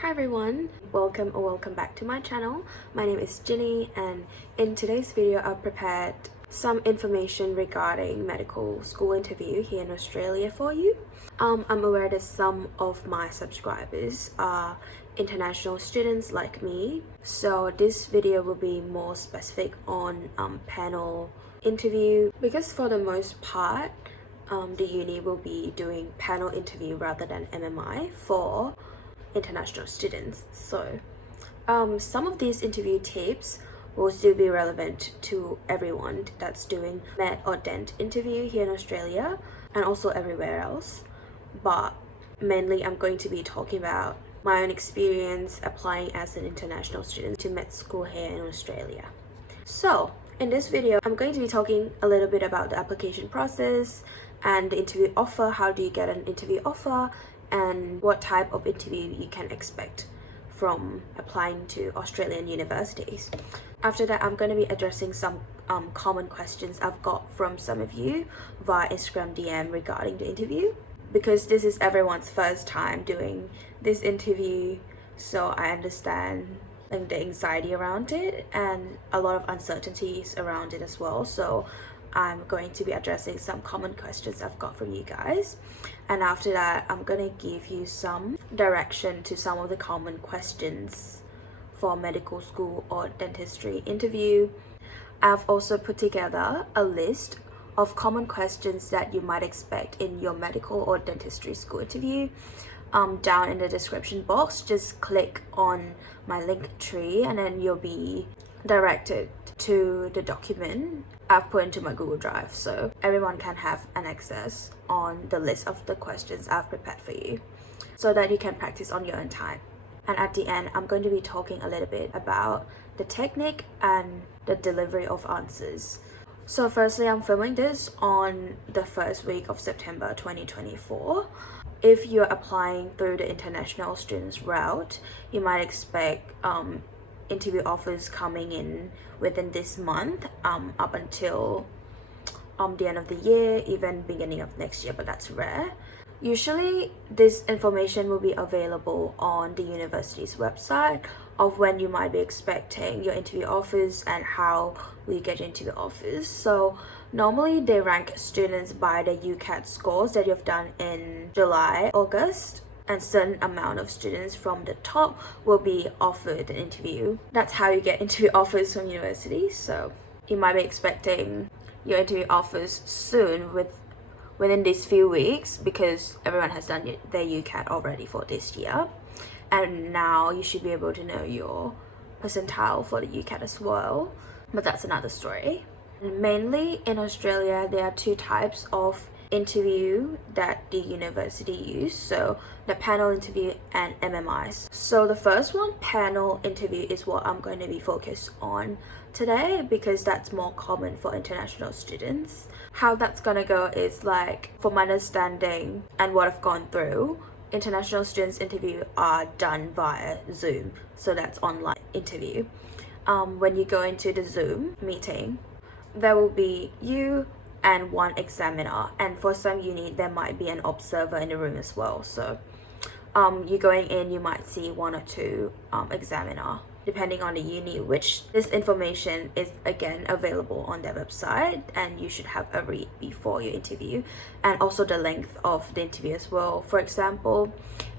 Hi everyone, welcome back to my channel. My name is Ginny, and in today's video I've prepared some information regarding medical school interview here in Australia for you. I'm aware that some of my subscribers are international students like me, so this video will be more specific on panel interview, because for the most part the uni will be doing panel interview rather than MMI for international students. So some of these interview tips will still be relevant to everyone that's doing med or dent interview here in Australia and also everywhere else, but mainly I'm going to be talking about my own experience applying as an international student to med school here in Australia. So in this video I'm going to be talking a little bit about the application process and the interview offer. How do you get an interview offer, and what type of interview you can expect from applying to Australian universities. After that, I'm going to be addressing some common questions I've got from some of you via Instagram DM regarding the interview, because this is everyone's first time doing this interview, so I understand the anxiety around it and a lot of uncertainties around it as well. So I'm going to be addressing some common questions I've got from you guys, and after that I'm going to give you some direction to some of the common questions for medical school or dentistry interview. I've also put together a list of common questions that you might expect in your medical or dentistry school interview. Down in the description box, just click on my link tree and then you'll be directed to the document I've put into my Google Drive, so everyone can have an access on the list of the questions I've prepared for you so that you can practice on your own time. And at the end, I'm going to be talking a little bit about the technique and the delivery of answers. So firstly, I'm filming this on the first week of September 2024. If you're applying through the international students route, you might expect interview offers coming in within this month up until the end of the year, even beginning of next year, but that's rare. Usually this information will be available on the university's website of when you might be expecting your interview offers and how we get into the offers. So normally they rank students by the UCAT scores that you've done in July, August, and certain amount of students from the top will be offered an interview. That's how you get interview offers from universities. So you might be expecting your interview offers soon within these few weeks, because everyone has done their UCAT already for this year, and now you should be able to know your percentile for the UCAT as well, but that's another story. And mainly in Australia there are two types of interview that the university use, so the panel interview and MMIs. So the first one, panel interview, is what I'm going to be focused on today because that's more common for international students. How that's gonna go is, like, from my understanding and what I've gone through, international students interview are done via Zoom, so that's online interview. When you go into the Zoom meeting, there will be you and one examiner, and for some uni there might be an observer in the room as well. So you going in, you might see one or two examiner depending on the uni, which this information is again available on their website, and you should have a read before your interview, and also the length of the interview as well. For example,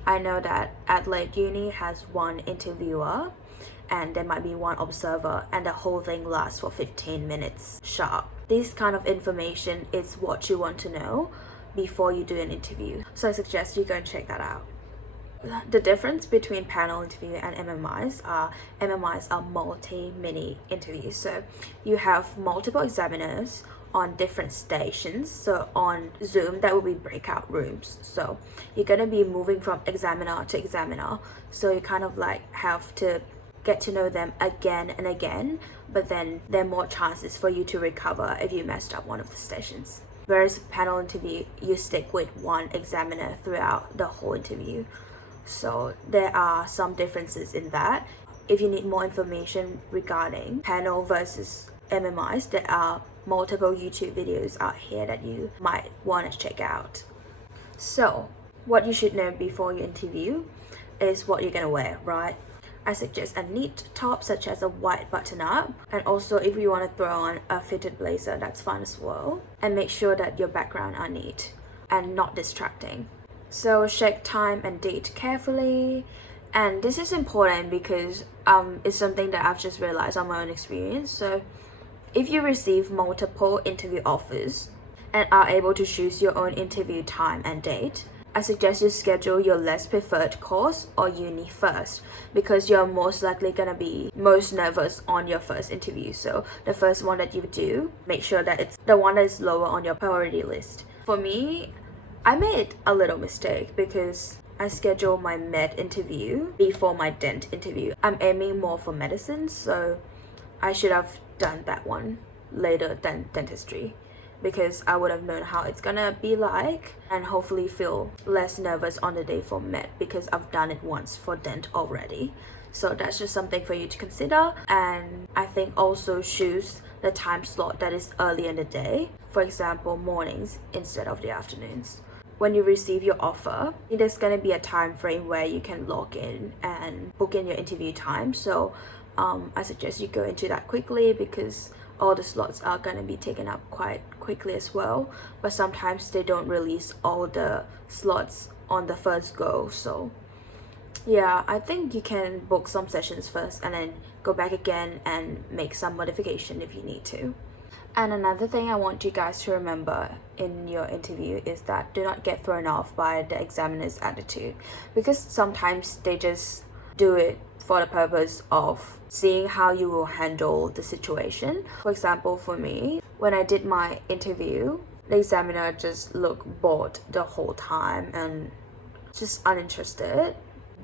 I know that Adelaide Uni has one interviewer and there might be one observer, and the whole thing lasts for 15 minutes sharp. This kind of information is what you want to know before you do an interview, so I suggest you go and check that out. The difference between panel interview and MMIs are multi-mini interviews. So you have multiple examiners on different stations. So on Zoom, that will be breakout rooms. So you're going to be moving from examiner to examiner. So you kind of like have to get to know them again and again, but then there are more chances for you to recover if you messed up one of the stations. Whereas panel interview, you stick with one examiner throughout the whole interview. So there are some differences in that. If you need more information regarding panel versus MMIs, there are multiple YouTube videos out here that you might want to check out. So what you should know before your interview is what you're gonna wear, right? I suggest a neat top such as a white button-up, and also if you want to throw on a fitted blazer, that's fine as well. And make sure that your background are neat and not distracting. So check time and date carefully. And this is important because it's something that I've just realized on my own experience. So if you receive multiple interview offers and are able to choose your own interview time and date, I suggest you schedule your less preferred course or uni first, because you're most likely gonna be most nervous on your first interview. So the first one that you do, make sure that it's the one that is lower on your priority list. For me, I made a little mistake because I scheduled my med interview before my dent interview. I'm aiming more for medicine, so I should have done that one later than dentistry, because I would have known how it's gonna be like and hopefully feel less nervous on the day for med, because I've done it once for dent already. So that's just something for you to consider. And I think also choose the time slot that is early in the day, for example mornings instead of the afternoons. When you receive your offer, there's gonna be a time frame where you can log in and book in your interview time. So I suggest you go into that quickly, because all the slots are gonna be taken up quite quickly as well, but sometimes they don't release all the slots on the first go. So yeah, I think you can book some sessions first and then go back again and make some modification if you need to. And another thing I want you guys to remember in your interview is that do not get thrown off by the examiner's attitude, because sometimes they just do it for the purpose of seeing how you will handle the situation. For example, for me, when I did my interview, the examiner just looked bored the whole time and just uninterested,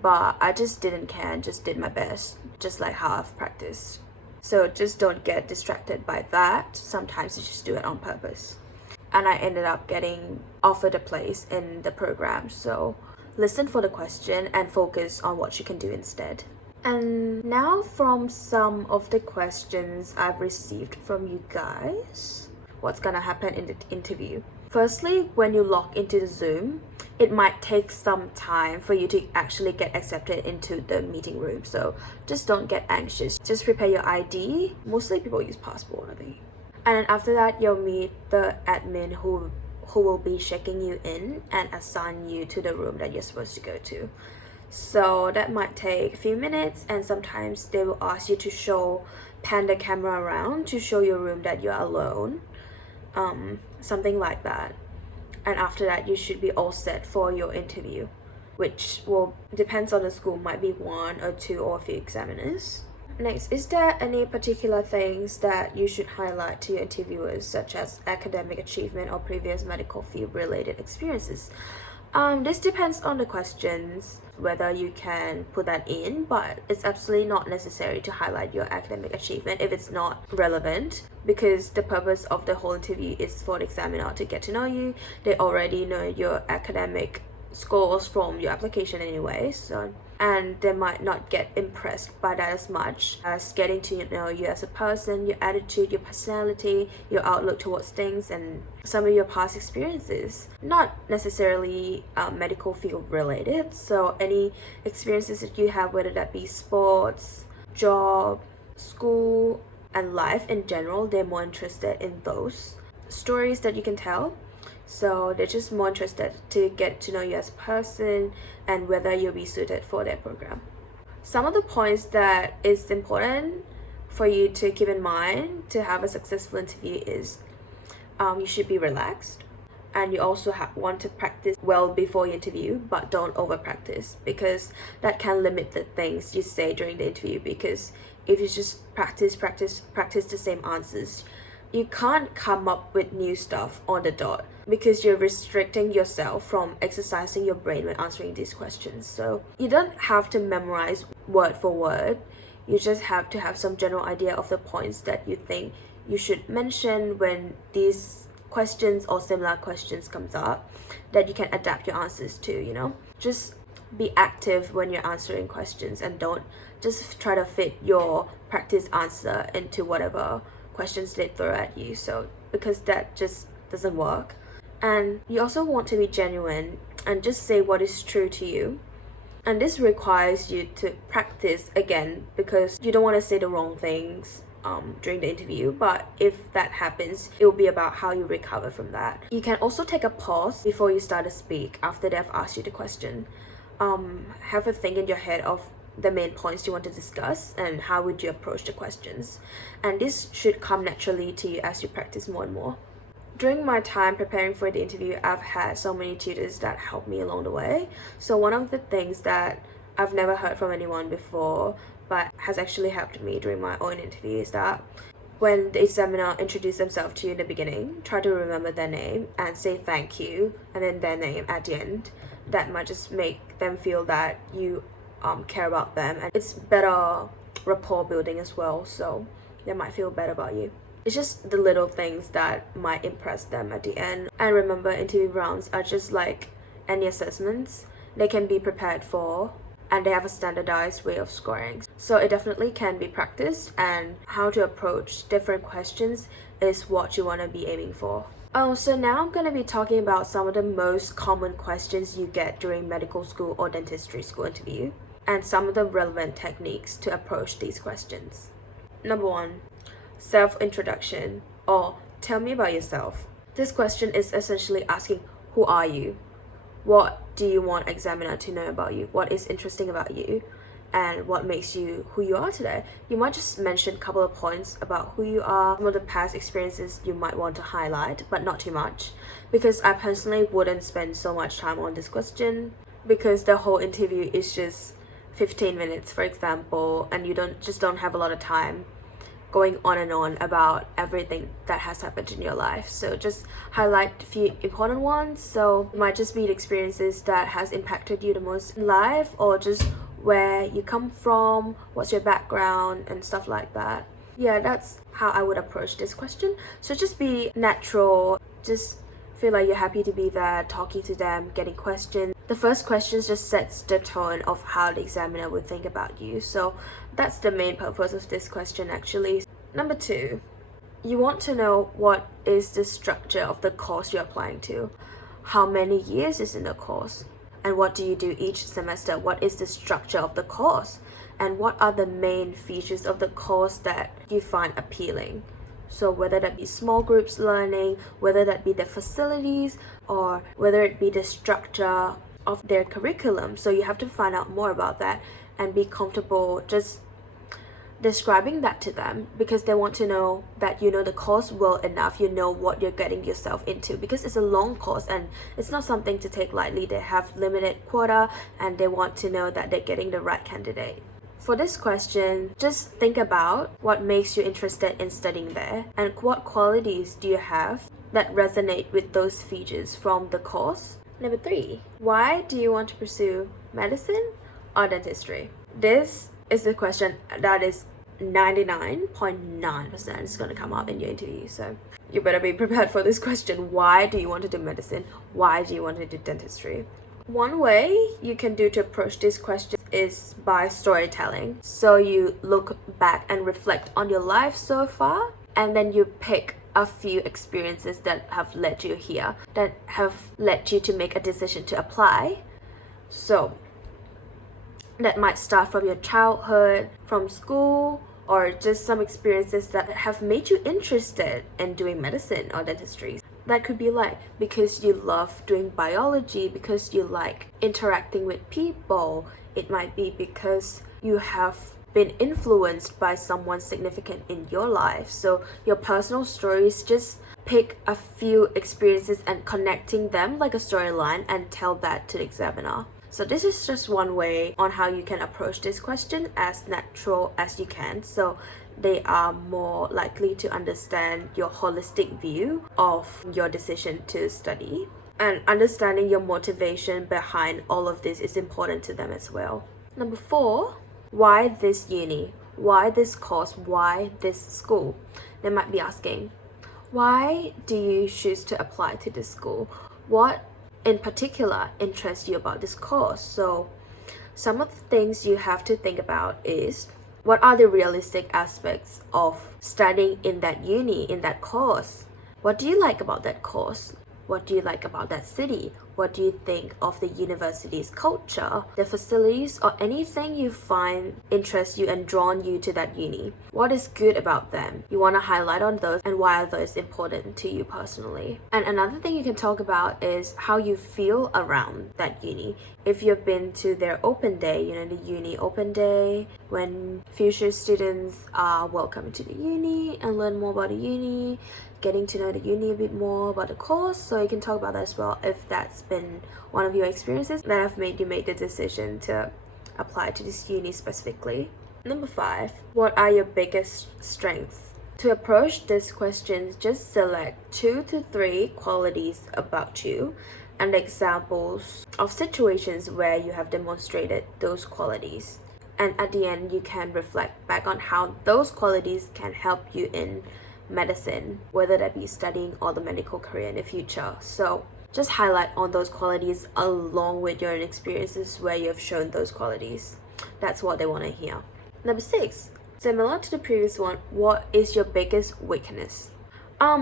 but I just didn't care and just did my best, just like how I've practiced. So just don't get distracted by that. Sometimes you just do it on purpose. And I ended up getting offered a place in the program, so listen for the question and focus on what you can do instead. And now from some of the questions I've received from you guys, what's gonna happen in the interview? Firstly, when you log into the Zoom, it might take some time for you to actually get accepted into the meeting room. So just don't get anxious. Just prepare your ID. Mostly people use passport, I think. And then after that, you'll meet the admin who will be checking you in and assign you to the room that you're supposed to go to. So that might take a few minutes, and sometimes they will ask you to pan the camera around to show your room that you're alone. Something like that. And after that, you should be all set for your interview, which will depends on the school, might be 1 or 2 or a few examiners. Next, is there any particular things that you should highlight to your interviewers, such as academic achievement or previous medical field related experiences? This depends on the questions, whether you can put that in, but it's absolutely not necessary to highlight your academic achievement if it's not relevant, because the purpose of the whole interview is for the examiner to get to know you. They already know your academic scores from your application anyway, so and they might not get impressed by that as much as getting to know you as a person, your attitude, your personality, your outlook towards things, and some of your past experiences. Not necessarily medical field related, so any experiences that you have, whether that be sports, job, school, and life in general, they're more interested in those stories that you can tell. So they're just more interested to get to know you as a person and whether you'll be suited for their program. Some of the points that is important for you to keep in mind to have a successful interview is you should be relaxed, and you also want to practice well before your interview, but don't over practice, because that can limit the things you say during the interview. Because if you just practice the same answers, you can't come up with new stuff on the dot, because you're restricting yourself from exercising your brain when answering these questions. So you don't have to memorize word for word. You just have to have some general idea of the points that you think you should mention when these questions or similar questions comes up, that you can adapt your answers to, Just be active when you're answering questions, and don't just try to fit your practice answer into whatever questions they throw at you, so because that just doesn't work. And you also want to be genuine and just say what is true to you, And this requires you to practice again because you don't want to say the wrong things during the interview, but if that happens, it will be about how you recover from that. You can also take a pause before you start to speak after they've asked you the question. Have a think in your head of the main points you want to discuss and how would you approach the questions. And this should come naturally to you as you practice more and more. During my time preparing for the interview, I've had so many tutors that helped me along the way. So one of the things that I've never heard from anyone before but has actually helped me during my own interview is that when the examiner introduces themselves to you in the beginning, try to remember their name and say thank you and then their name at the end. That might just make them feel that you care about them, and it's better rapport building as well, so they might feel better about you. It's just the little things that might impress them at the end. And remember, interview rounds are just like any assessments. They can be prepared for and they have a standardized way of scoring. So it definitely can be practiced, and how to approach different questions is what you want to be aiming for. So now I'm going to be talking about some of the most common questions you get during medical school or dentistry school interview and some of the relevant techniques to approach these questions. Number 1, self-introduction, or tell me about yourself. This question is essentially asking, who are you? What do you want examiner to know about you? What is interesting about you? And what makes you who you are today? You might just mention a couple of points about who you are, some of the past experiences you might want to highlight, but not too much. Because I personally wouldn't spend so much time on this question because the whole interview is just 15 minutes, for example, and you don't have a lot of time going on and on about everything that has happened in your life. So just highlight a few important ones. So it might just be the experiences that has impacted you the most in life, or just where you come from, what's your background and stuff like that. Yeah, that's how I would approach this question. So just be natural, just feel like you're happy to be there, talking to them, getting questions. The first question just sets the tone of how the examiner would think about you. So that's the main purpose of this question actually. Number 2, you want to know what is the structure of the course you're applying to. How many years is in the course? And what do you do each semester? What is the structure of the course? And what are the main features of the course that you find appealing? So whether that be small groups learning, whether that be the facilities, or whether it be the structure of their curriculum. So you have to find out more about that and be comfortable just describing that to them, because they want to know that you know the course well enough, you know what you're getting yourself into, because it's a long course and it's not something to take lightly. They have limited quota and they want to know that they're getting the right candidate. For this question, just think about what makes you interested in studying there and what qualities do you have that resonate with those features from the course. Number 3, why do you want to pursue medicine or dentistry? This is the question that is 99.9% is going to come up in your interview. So you better be prepared for this question. Why do you want to do medicine? Why do you want to do dentistry? One way you can do to approach this question is by storytelling. So you look back and reflect on your life so far, and then you pick a few experiences that have led you here, that have led you to make a decision to apply. So that might start from your childhood, from school, or just some experiences that have made you interested in doing medicine or dentistry. That could be like because you love doing biology, because you like interacting with people. It might be because you have been influenced by someone significant in your life. So your personal stories, just pick a few experiences and connecting them like a storyline and tell that to the examiner. So this is just one way on how you can approach this question as natural as you can, so they are more likely to understand your holistic view of your decision to study. And understanding your motivation behind all of this is important to them as well. Number 4, why this uni? Why this course? Why this school? They might be asking, why do you choose to apply to this school? What in particular interests you about this course? So some of the things you have to think about is, what are the realistic aspects of studying in that uni, in that course? What do you like about that course? What do you like about that city? What do you think of the university's culture, the facilities, or anything you find interests you and drawn you to that uni? What is good about them? You want to highlight on those and why are those important to you personally? And another thing you can talk about is how you feel around that uni. If you've been to their open day, the uni open day, when future students are welcome to the uni and learn more about the uni, getting to know the uni a bit more about the course, so you can talk about that as well if that's been one of your experiences that have made you make the decision to apply to this uni specifically. Number 5, what are your biggest strengths? To approach this question, just select 2 to 3 qualities about you and examples of situations where you have demonstrated those qualities. And at the end, you can reflect back on how those qualities can help you in medicine, whether that be studying or the medical career in the future. So just highlight on those qualities along with your own experiences where you have shown those qualities. That's what they want to hear. Number 6, similar to the previous one, what is your biggest weakness?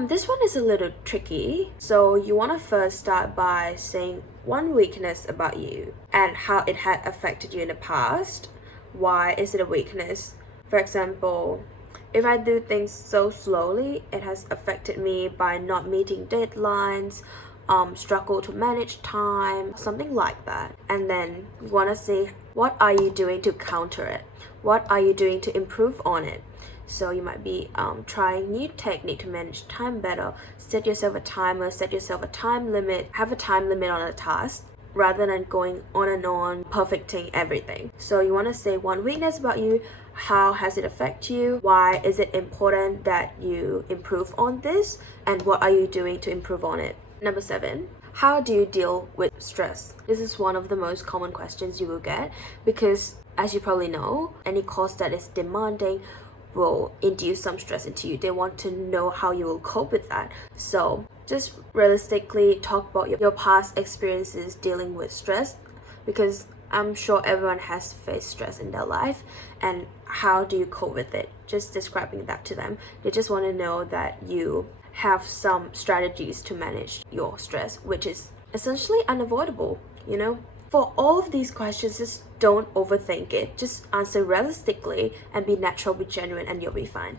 This one is a little tricky. So you want to first start by saying one weakness about you and how it had affected you in the past. Why is it a weakness? For example, if I do things so slowly, it has affected me by not meeting deadlines, struggle to manage time, something like that. And then you want to say, what are you doing to counter it? What are you doing to improve on it? So you might be trying new technique to manage time better. Set yourself a timer, set yourself a time limit, have a time limit on a task rather than going on and on perfecting everything. So you want to say one weakness about you, how has it affected you, why is it important that you improve on this, and what are you doing to improve on it. Number 7, how do you deal with stress? This is one of the most common questions you will get because, as you probably know, any course that is demanding will induce some stress into you. They want to know how you will cope with that. So just realistically talk about your past experiences dealing with stress, because I'm sure everyone has faced stress in their life, and how do you cope with it? Just describing that to them. They just want to know that you have some strategies to manage your stress, which is essentially unavoidable, For all of these questions, just don't overthink it. Just answer realistically and be natural, be genuine, and you'll be fine.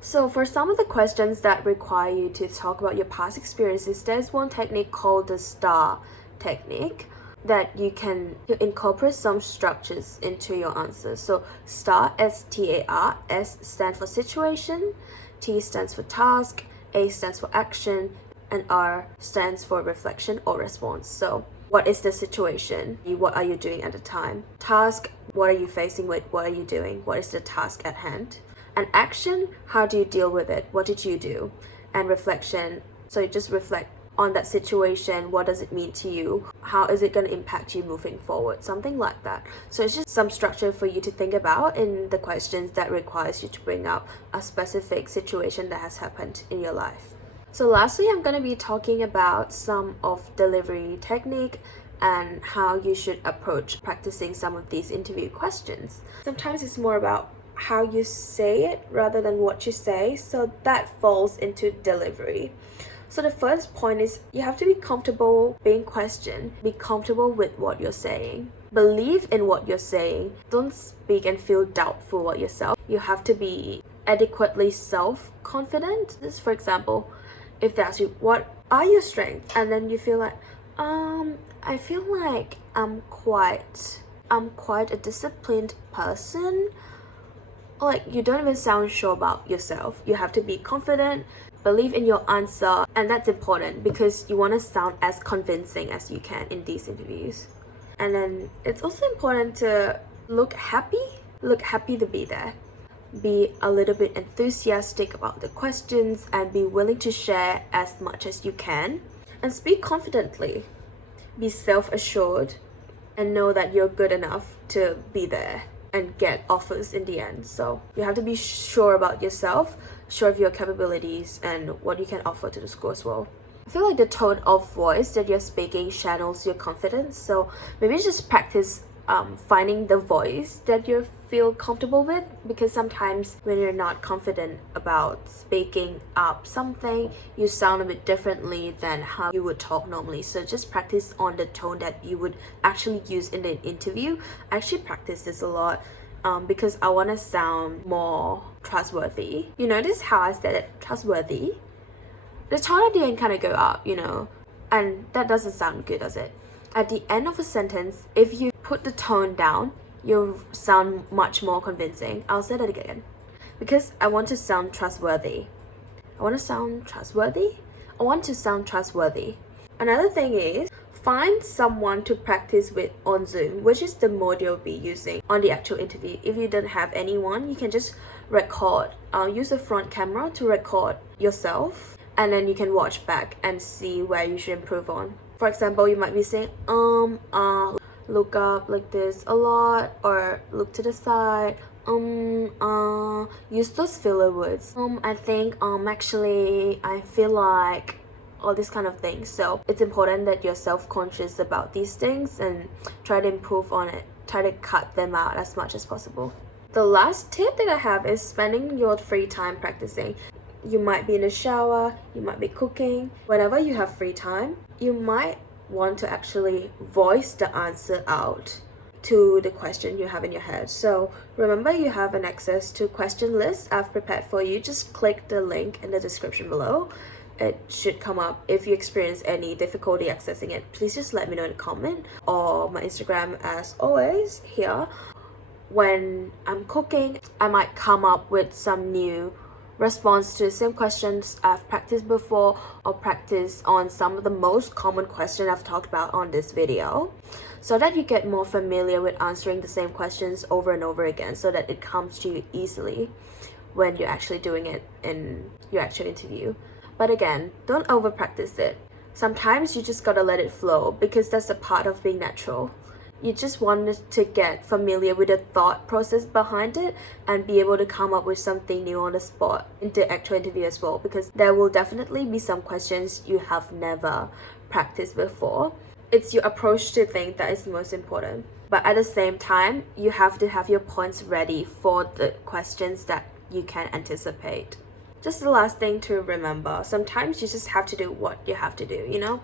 So for some of the questions that require you to talk about your past experiences, there's one technique called the STAR technique that you can incorporate some structures into your answers. So STAR, S-T-A-R, S stands for situation, T stands for task, A stands for action, and R stands for reflection or response. So what is the situation? What are you doing at the time? Task, what are you facing with? What are you doing? What is the task at hand? And action, how do you deal with it? What did you do? And reflection, so you just reflect on that situation. What does it mean to you? How is it going to impact you moving forward? Something like that. So it's just some structure for you to think about in the questions that requires you to bring up a specific situation that has happened in your life. So lastly, I'm going to be talking about some of delivery technique and how you should approach practicing some of these interview questions. Sometimes it's more about how you say it rather than what you say, so that falls into delivery. So the first point is you have to be comfortable being questioned. Be comfortable with what you're saying. Believe in what you're saying. Don't speak and feel doubtful about yourself. You have to be adequately self-confident. This, for example, if they ask you, what are your strengths? And then you feel like, I feel like I'm quite a disciplined person. Like, you don't even sound sure about yourself. You have to be confident, believe in your answer, and that's important because you want to sound as convincing as you can in these interviews. And then it's also important to look happy to be there. Be a little bit enthusiastic about the questions and be willing to share as much as you can. And speak confidently. Be self-assured and know that you're good enough to be there and get offers in the end. So you have to be sure about yourself, sure of your capabilities and what you can offer to the school as well. I feel like the tone of voice that you're speaking channels your confidence, so maybe just practice finding the voice that you feel comfortable with, because sometimes when you're not confident about speaking up something, you sound a bit differently than how you would talk normally. So just practice on the tone that you would actually use in the interview. I actually practice this a lot because I want to sound more trustworthy. You notice how I said it, trustworthy? The tone at the end kind of go up, and that doesn't sound good, does it? At the end of a sentence, if you put the tone down, you'll sound much more convincing. I'll say that again. Because I want to sound trustworthy. I want to sound trustworthy. Another thing is, find someone to practice with on Zoom, which is the mode you'll be using on the actual interview. If you don't have anyone, you can just record. Use a front camera to record yourself, and then you can watch back and see where you should improve on. For example, you might be saying, look up like this a lot, or look to the side, use those filler words. I think, actually, I feel like, all these kind of things. So it's important that you're self-conscious about these things and try to improve on it. Try to cut them out as much as possible. The last tip that I have is spending your free time practicing. You might be in the shower, you might be cooking. Whenever you have free time, you might want to actually voice the answer out to the question you have in your head. So remember, you have an access to question list I've prepared for you. Just click the link in the description below. It should come up. If you experience any difficulty accessing it, please just let me know in a comment, or my Instagram as always here. When I'm cooking, I might come up with some new response to the same questions I've practiced before, or practice on some of the most common questions I've talked about on this video, so that you get more familiar with answering the same questions over and over again, so that it comes to you easily when you're actually doing it in your actual interview. But again, don't over practice it. Sometimes you just gotta let it flow, because that's a part of being natural. You just wanted to get familiar with the thought process behind it and be able to come up with something new on the spot in the actual interview as well, because there will definitely be some questions you have never practiced before. It's your approach to things that is most important. But at the same time, you have to have your points ready for the questions that you can anticipate. Just the last thing to remember, sometimes you just have to do what you have to do,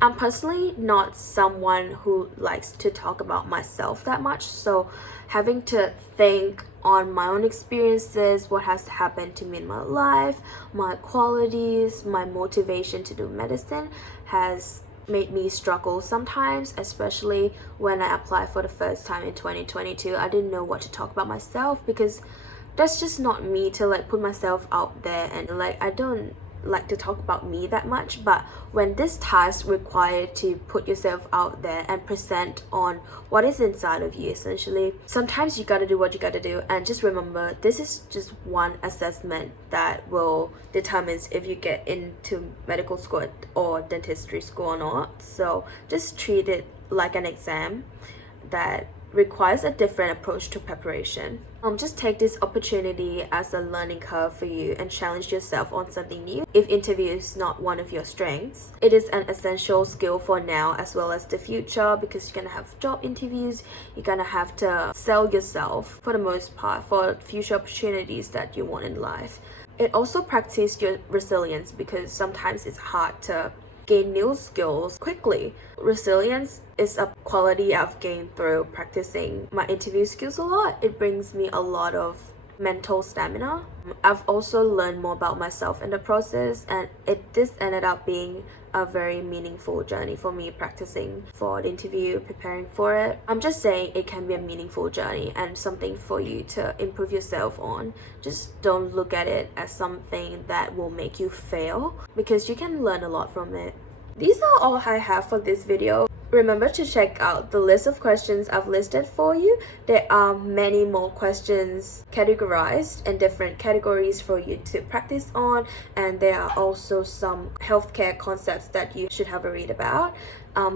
I'm personally not someone who likes to talk about myself that much, so having to think on my own experiences, what has happened to me in my life, my qualities, my motivation to do medicine has made me struggle sometimes, especially when I applied for the first time in 2022. I didn't know what to talk about myself, because that's just not me to put myself out there, and I don't like to talk about me that much. But when this task required to put yourself out there and present on what is inside of you, essentially, sometimes you gotta do what you gotta do. And just remember, this is just one assessment that will determine if you get into medical school or dentistry school or not. So just treat it like an exam that requires a different approach to preparation. Just take this opportunity as a learning curve for you and challenge yourself on something new. If interview is not one of your strengths, it is an essential skill for now as well as the future, because you're gonna have job interviews, you're gonna have to sell yourself for the most part for future opportunities that you want in life. It also practices your resilience, because sometimes it's hard to gain new skills quickly. Resilience is a quality I've gained through practicing my interview skills a lot. It brings me a lot of mental stamina. I've also learned more about myself in the process, and this ended up being a very meaningful journey for me, practicing for the interview, preparing for it. I'm just saying it can be a meaningful journey and something for you to improve yourself on. Just don't look at it as something that will make you fail, because you can learn a lot from it. These are all I have for this video. Remember to check out the list of questions I've listed for you. There are many more questions categorized in different categories for you to practice on, and there are also some healthcare concepts that you should have a read about,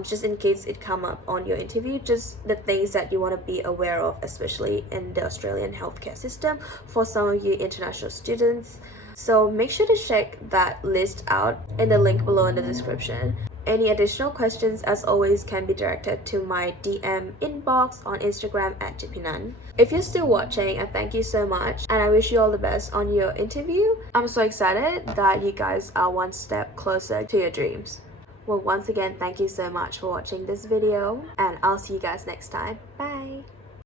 just in case it come up on your interview. Just the things that you want to be aware of, especially in the Australian healthcare system for some of you international students. So make sure to check that list out in the link below in the description. Any additional questions, as always, can be directed to my DM inbox on Instagram at jipinan. If you're still watching, I thank you so much and I wish you all the best on your interview. I'm so excited that you guys are one step closer to your dreams. Well, once again, thank you so much for watching this video and I'll see you guys next time. Bye!